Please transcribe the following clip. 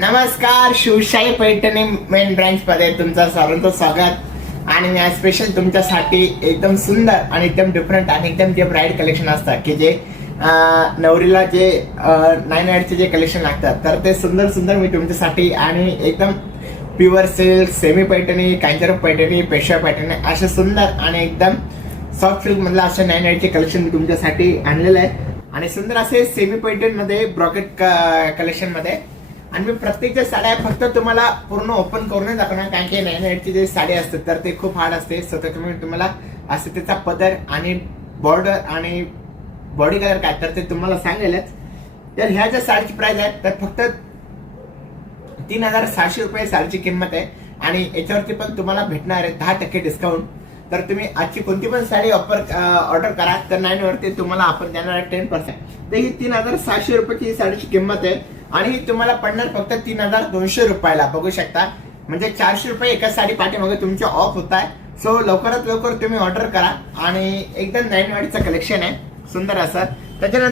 नमस्कार, Shivshahi Paithani main branch मध्ये तुमचं सर्वांचं स्वागत. आणि मी आज स्पेशल तुमच्यासाठी एकदम सुंदर आणि एकदम डिफरंट आणि एकदम जे ब्राईड कलेक्शन असतात की जे नवरीला जे 9 जे कलेक्शन लागतात तर ते सुंदर सुंदर मी तुमच्यासाठी आणि एकदम प्युअर सिल्क, सेमी पैठणी, कांजरप पैठणी, पेशवा पैठणी असे सुंदर आणि एकदम सॉफ्ट सिल्क मधलं असं 9 कलेक्शन मी तुमच्यासाठी आणलेलं आहे. आणि सुंदर असे सेमी पैठणी मध्ये ब्रॉकेट कलेक्शन मध्ये. आणि मी प्रत्येकच्या साड्या फक्त तुम्हाला पूर्ण ओपन करूनच दाखवणार, कारण की 9 जे साडी असते तर ते खूप हार्ड असते. स्वतः तुम्हाला असं त्याचा पदर आणि बॉर्डर आणि बॉडी कलर काय तर ते तुम्हाला सांगेलच. तर ह्या ज्या साडीची प्राइस आहे तर फक्त 3600 रुपये साडीची किंमत आहे. आणि याच्यावरती पण तुम्हाला भेटणार आहे 10% डिस्काउंट. तर तुम्ही आजची कोणती पण साडी ऑर्डर करा तर 9 वरती तुम्हाला आपण देणार आहे 10%. तर ही 3600 रुपयाची साडीची किंमत आहे आणि ही तुम्हाला पडणार फक्त 3200 रुपयाला. बघू शकता, म्हणजे 400 रुपये एका साडी पाठीमागे तुमचे ऑफ होत आहे. सो लवकरात लवकर तुम्ही ऑर्डर करा. आणि एकदम 9 कलेक्शन आहे सुंदर असं. त्याच्यानंतर